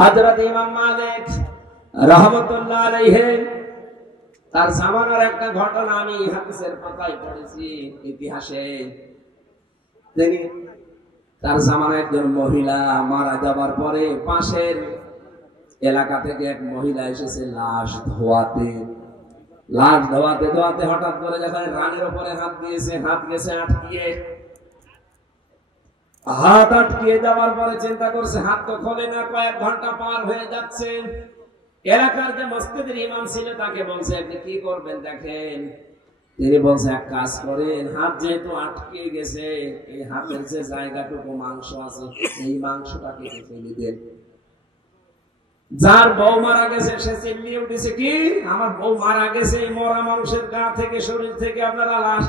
হযরত ইমাম মালিক রাহমাতুল্লাহ আলাইহি তার জামানার একটা ঘটনা আমি হাদিসের পাতায় পড়েছি, ইতিহাসে। তিনি তার জামানায় একজন মহিলা মারা যাবার পরে পাশের এলাকা থেকে এক মহিলা এসেছে লাশ ধোয়াতে। লাশ ধোয়াতে ধোয়াতে হঠাৎ করে যখন রানের উপরে হাত দিয়েছে, হাত গেছে আটকিয়ে। হাত আটকিয়ে যাওয়ার পরে চিন্তা করছে হাত তো খোলে না, কয়েক ঘন্টা পার হয়ে যাচ্ছে। এলাকার যে মসজিদের ইমাম ছিল তাকে বলছে আপনি কি করবেন দেখেন। তিনি বলছে এক কাজ করেন, হাত যেহেতু আটকে গেছে, এই হাতের যে জায়গাটুকু মাংস আছে এই মাংসটাকে ফেলে দেন। যার বউ মারা গেছে সে চিল্লিয়ে উঠেছে, কি আমার বউ মারা গেছে, এই মরা মানুষের গা থেকে শরীর থেকে আপনারা লাশ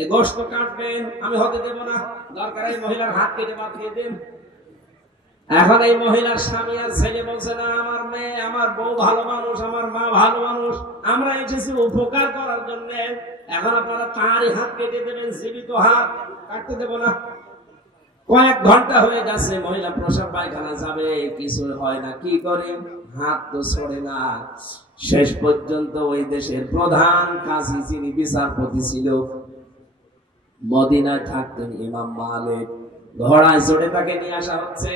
এই গোশত কাটবেন, আমি হতে দেব না, দরকার এই মহিলার হাত কেটে বাদ দিয়ে দেন। এখন এই মহিলার স্বামী আর ছেলে বলছে না, আমার মেয়ে আমার বউ ভালো মানুষ, আমার মা ভালো মানুষ, আমরা এসেছি উপকার করার জন্য, এখন আপনারা তারই হাত কেটে দেবেন, জীবিত হাত কাটতে দেব না। কয়েক ঘন্টা হয়ে গেছে, মহিলা প্রসাব পায়খানা যাবে, কিছু হয় না, কি করে, হাত তো ছড়ে না। শেষ পর্যন্ত ওই দেশের প্রধান কাজী যিনি বিচারপতি ছিল, মদিনায় থাকতেন ইমাম মালিক, ঘোড়ায় চড়ে তাকে নিয়ে আসা হচ্ছে।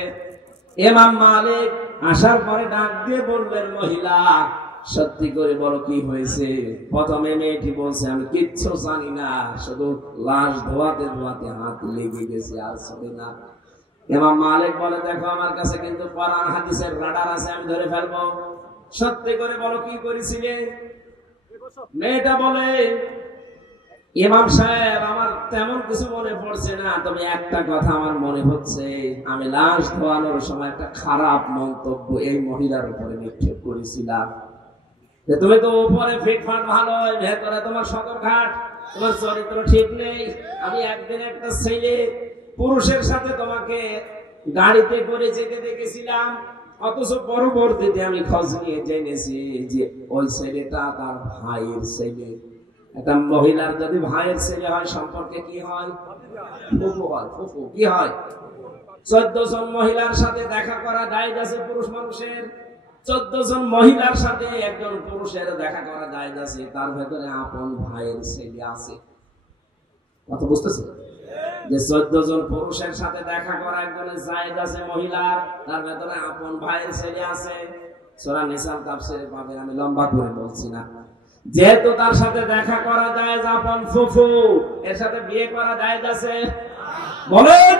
ইমাম মালিক আসার পরে ডাক দিয়ে বললেন, মহিলা সত্যি করে বলো কি হয়েছে। প্রথমে মেয়েটি বলছে আমি কিচ্ছু জানি না, শুধু লাশ ধোয়াতে ধোয়াতে হাত লেগে গেছে, আর ছড়ে না। ইমাম মালিক বলে দেখো আমার কাছে কিন্তু কোরআন হাদিসের রাডার আছে, আমি ধরে ফেলবো, সত্যি করে বলো কি করেছিলে। মেয়েটা বলে, ইমাম সাহেব আমার তেমন কিছু মনে পড়ছে না, তবে একটা কথা আমার মনে হচ্ছে, আমি লাশ ধোয়ানোর সময় একটা খারাপ মন্তব্য এই মহিলার উপরে নিক্ষেপ করেছিলাম। তুমি তো উপরে ফিটফাট ভালো, ভেতরে তোমার সদরঘাট, তোমার চরিত্র ঠিক নেই। আমি একদিন একটা ছেলে পুরুষের সাথে তোমাকে গাড়িতে করে যেতে দেখেছিলাম, অথচ পরবর্তীতে আমি খোঁজ নিয়ে জেনেছি যে ওই ছেলেটা তার ভাইয়ের ছেলে। একটা মহিলার যদি ভাইয়ের ছেলে হয় সম্পর্কে কি হয়, ফুফু হয়। ফুফু কি হয়, 14 জন মহিলার সাথে দেখা করা যায় আছে পুরুষ মানুষের, 14 জন মহিলার সাথে একজন পুরুষের দেখা করা যায় আছে, তার ভেতরে আপন ভাইয়ের ছেলে আছে। কথা বুঝতেছে যে 14 জন পুরুষের সাথে দেখা করা একজনের জায়েজ আছে মহিলার, তার ভেতরে আপন ভাইয়ের ছেলে আছে। সূরা নিসার তাফসীরে পাবেন, আমি লম্বা করে বলছি না। যেহেতু তার সাথে দেখা করা যায়, আপন ফুফু, এর সাথে বিয়ে করা যায় আছে, বলেন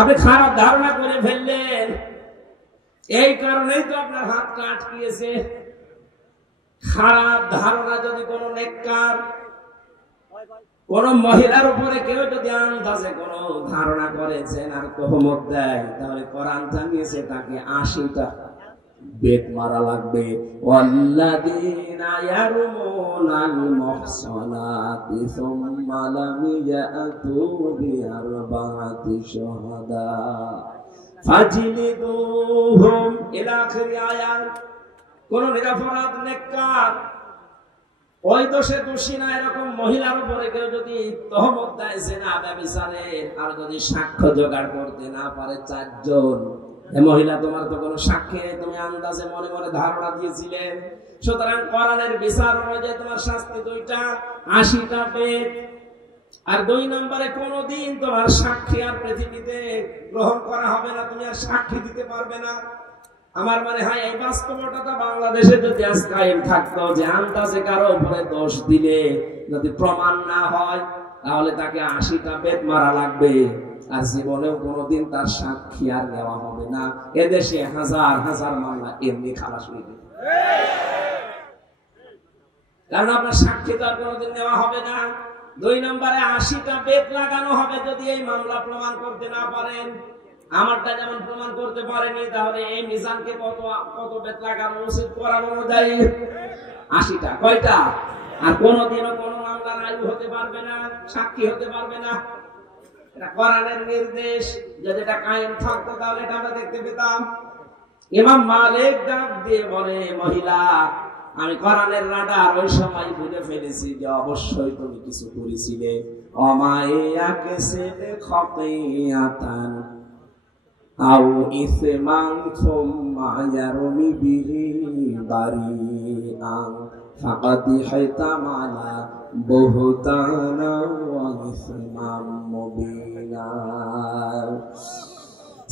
আপনি খারাপ ধারণা করে ফেললেন, এই কারণেই তো আপনার হাতটা আটকিয়েছে। খারাপ ধারণা যদি কোন নেককার কোন মহিলার উপরে কেউ যদি আন্দাজে কোন ধারণা করেছেন আর তহমত দেয়, তাহলে কোরআন জানিয়েছে তাকে 80টা বেত মারা লাগবে। ওয়াল্লাযীনা ইয়ারমুনাল মুহসানাতি সুম্মা লাম ইয়াতু বিআরবা'তি শুহাদা ফাজলিদুহুম ইলা আখিরি আয়াত। কোন নিরপরাধ নেককার ওই দোষে দোষী না এরকম মহিলার উপরে কেউ যদি তহমত দেয় জিনা ব্যভিচারে, আর যদি সাক্ষ্য জোগাড় করতে না পারে 4 জন, মহিলা তোমার তো কোনো সাক্ষী নেই, তুমি আন্দাজে মনে মনে ধারণা দিয়েছিলে, সুতরাং কোরআনের বিচার অনুযায়ী তোমার শাস্তি 2টা, 80টা বেত। আর 2 নম্বরে কোনদিন তোমার সাক্ষী আর পৃথিবীতে গ্রহণ করা হবে না, তুমি আর সাক্ষী দিতে পারবে না। আমার মনে হয় এই বাস্তবতা বাংলাদেশে যদি আজ কায়েম থাকতো, যে আন্দাজে কারো উপরে দোষ দিলে যদি প্রমাণ না হয় তাহলে তাকে 80টা বেত মারা লাগবে, আর জীবনেও কোনোদিন তার সাক্ষী আর নেওয়া হবে না। এদেশে হাজার হাজার মামলা এমনি খালাস হয়ে যাবে, কারণ আপনার সাক্ষী তো আর কোনোদিন নেওয়া হবে না। 2 নম্বরে 80টা বেত লাগানো হবে যদি এই মামলা প্রমাণ করতে না পারেন। আমারটা যেমন প্রমাণ করতে পারেনি, তাহলে এই মিজানকে কত বেত লাগানো উচিত কোরআন অনুযায়ী? 80টা। কয়টা? আর কোনোদিনও কোনো মামলার আয়ু হতে পারবে না, সাক্ষী হতে পারবে না। এটা কোরআনের নির্দেশ, যদি এটা কায়েম থাকতো তাহলে এটা আমরা দেখতে পেতাম। ইমাম মালিক ডাক দিয়ে বলে, মহিলা আমি কোরআনের রাডার ওই সময় বুঝে ফেলেছি যে অবশ্যই তুমি কিছু করেছিলে। অমায়াকে সেতে খতিয়াতান আও ইসমান সুম্মা মা ইয়ারমি বিহি বারিআন ফাকাদ হাইতামালা বুহতানা ওয়া ইসমাম মুবিনা।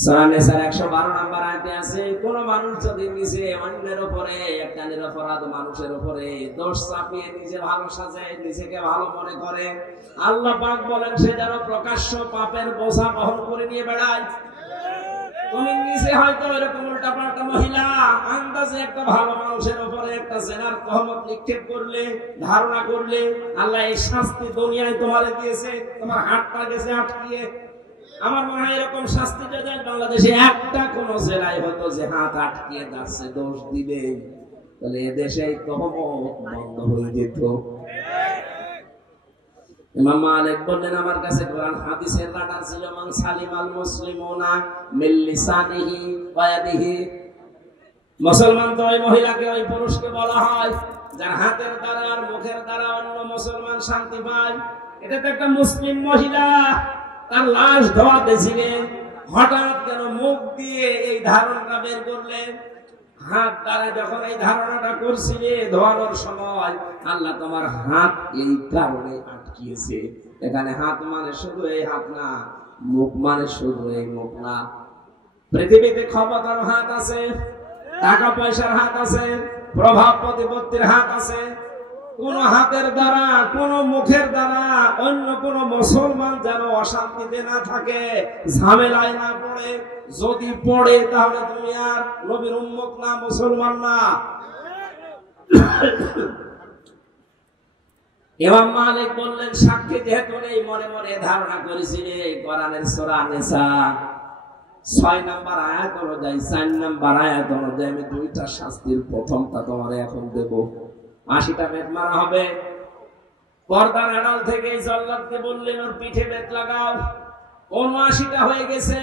সূরা নিসার 112 নম্বর আয়াতে আছে, কোন মানুষ যদি নিজে অন্যের উপরে একটা নিরপরাধ মানুষের উপরে দোষ চাপিয়ে নিজে ভালো সাজে, নিজেকে ভালো মনে করে, আল্লাহ পাক বলেন সে যেন প্রকাশ্য পাপের বোঝা বহন করে নিয়ে বেড়ায়। তুমি নিজে হয়তো এরকম উল্টাপাল্টা মহিলা আন্দাজে একটা ভালো মানুষের উপরে একটা জেনার তহমত নিক্ষেপ করলে, ধারণা করলে, আল্লাহ এই শাস্তি দুনিয়ায় তোমারে দিয়েছে, তোমার হাতটা গেছে আটকিয়ে। আমার মনে হয় এরকম শাস্তি যদি বাংলাদেশে একটা কোন জেলায় হতো যে হাত আটকিয়ে যাচ্ছে দোষ দিবে, তাহলে এদেশে তহমত বন্ধ হয়ে যেত। ইমাম মালিক বললেন আমার কাছে কোরআন হাদিসের রাডার ছিল, মান সালিমাল মুসলিমুনা মিন লিসানিহি ওয়া ইয়াদিহি। মুসলমান তো ওই মহিলাকে, ওই পুরুষকে বলা হয় যার হাতের দ্বারা আর মুখের দ্বারা অন্য মুসলমান শান্তি পায়। এটা তো একটা মুসলিম মহিলা, তার লাশ ধোয়াতে ছিলেন, হঠাৎ কেন মুখ দিয়ে এই ধারণাটা বের করলেন? হাত দ্বারা যখন এই ধারণাটা করছিলে ধোয়ানোর সময়, আল্লাহ তোমার হাত এই কারণে আটকিয়েছে। এখানে হাত মানে শুধু এই হাত না, মুখ মানে শুধু এই মুখ না। পৃথিবীতে ক্ষমতার হাত আছে, টাকা পয়সার হাত আছে, প্রভাব প্রতিপত্তির হাত আছে। কোন হাতের দ্বারা, কোন মুখের দ্বারা অন্য কোন মুসলমান যেন অশান্তিতে না থাকে, ঝামেলায় না পড়ে। যদি পড়ে তাহলে তুমি আর নবীর উম্মত না, মুসলমান না। ইমাম মালিক বললেন সাক্ষী যেহেতু নেই, মনে মনে ধারণা করেছিলে। কোরআনের সূরা নিসা 6 নম্বর আয়াত অনুযায়ী, 4 নম্বর আয়াত অনুযায়ী আমি দুইটা শাস্তির প্রথমটা তোমার এখন দেব। 80টা বেত মারা হবে। পর্দার আড়াল থেকে জল্লাদকে বললেন ওর পিঠে বেত লাগাও। 79টা হয়ে গেছে।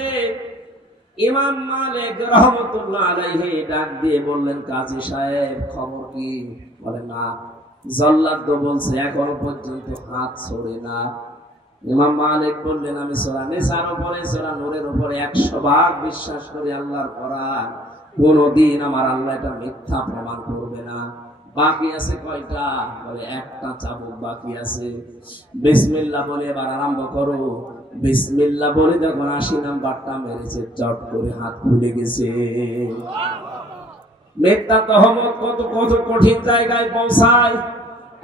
ইমাম মালিক রাহমাতুল্লাহ আলাইহি ডাক দিয়ে বললেন, কাজী সাহেব খবর কি? বলে না, জল্লাদ তো বলছে এখনো পর্যন্ত হাত ছড়ে না। ইমাম মালিক বললেন, আমি সূরা নিসার উপরে, সূরা নূরের উপরে 100 ভাগ বিশ্বাস করি আল্লাহর কোরআন, কোনদিন আমার আল্লাহ এটা মিথ্যা প্রমাণ করবে না। বাকি আছে কয়টা? বলে একটা চাবুক বাকি আছে। বিসমিল্লাহ বলে এবার আরম্ভ করো। বিসমিল্লাহ বলে যখন 80 নাম্বারটা মেরেছে, চট করে হাত খুলে গেছে। মিথ্যা তহমত কত কত কঠিন জায়গায় পৌঁছায়।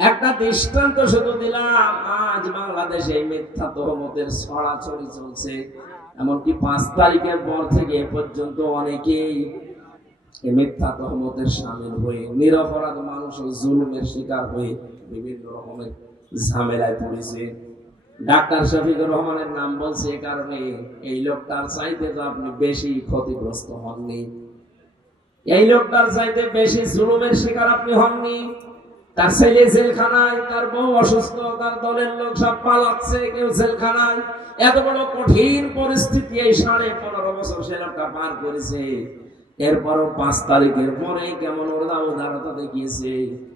একটা দৃষ্টান্ত শুধু দিলাম, আজ বাংলাদেশে মিথ্যা তহমতের ছড়াছড়ি চলছে। এমনকি 5 তারিখের পর থেকে এ পর্যন্ত অনেকেই মিথ্যা তহমতের শামিল হয়ে নিরপরাধ মানুষ জুলুমের শিকার হয়ে বিভিন্ন রকমের ঝামেলায় পড়েছে। ডাক্তার শফিকুর রহমানের নাম বলছে এ কারণে, এই লোকটার চাইতে তো আপনি বেশি ক্ষতিগ্রস্ত হননি, এই লোকটার চাইতে বেশি জুলুমের শিকার আপনি হননি। তার ছেলে জেলখানায়, তার বউ অসুস্থ, তার দলের লোক সব পালাচ্ছে, কেউ জেলখানায়। এত বড় কঠিন পরিস্থিতি এই 15.5 বছর সে লোকটা পার করেছে। এরপরও 5 তারিখের পরে কেমন উদারতা দেখিয়েছে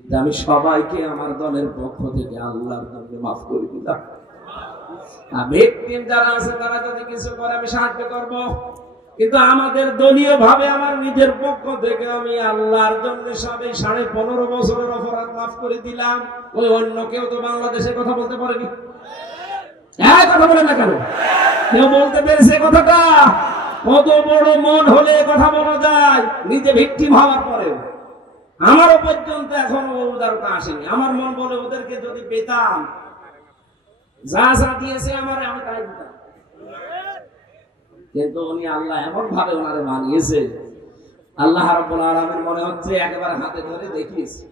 যে আমি সবাইকে আমার দলের পক্ষ থেকে আল্লাহর নামে মাফ করে দিলাম। ভিকটিম যারা আছে তারা যদি কিছু করে আমি সাহায্য করব, কিন্তু আমাদের দলীয় ভাবে আমার নিজের পক্ষ থেকে আমি আল্লাহর জন্য সবাই 15.5 বছরের অপরাধ মাফ করে দিলাম। ওই অন্য কেউ তো বাংলাদেশের কথা বলতে পারেনি। কথা বলে না কেন? কেউ বলতে পেরেছে কথাটা? কত বড় মন হলে কথা বলা যায়, নিজে ভিকটিম হওয়ার পরে। আমারও পর্যন্ত এখনো উদারতা আসেনি। আমার মন বলে ওদেরকে যদি পেতাম, যা যা দিয়েছে আমার, আমি তাই দিতাম। কিন্তু উনি আল্লাহ এমন ভাবে ওনারে বানিয়েছে, আল্লাহ রাব্বুল আলামিন মনে হচ্ছে একেবারে হাতে ধরে দেখিয়েছে।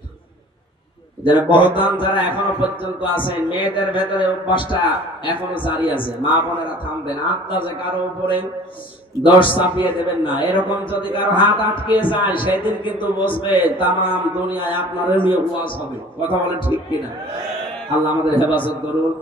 যারা বহতান যারা এখনো পর্যন্ত আছেন, মেয়েদের ভেতরে অভ্যাসটা এখনো জারি আছে। মা বোনেরা থামবেন, আত্মাজে কারো উপরে দোষ চাপিয়ে দেবেন না। এরকম যদি কারো হাত আটকে যায়, সেদিন কিন্তু বুঝবে তামাম দুনিয়ায় আপনার নিয়ে ওয়াজ হবে। কথা বলে ঠিক কিনা? আল্লাহ আমাদের হেফাজত করুন।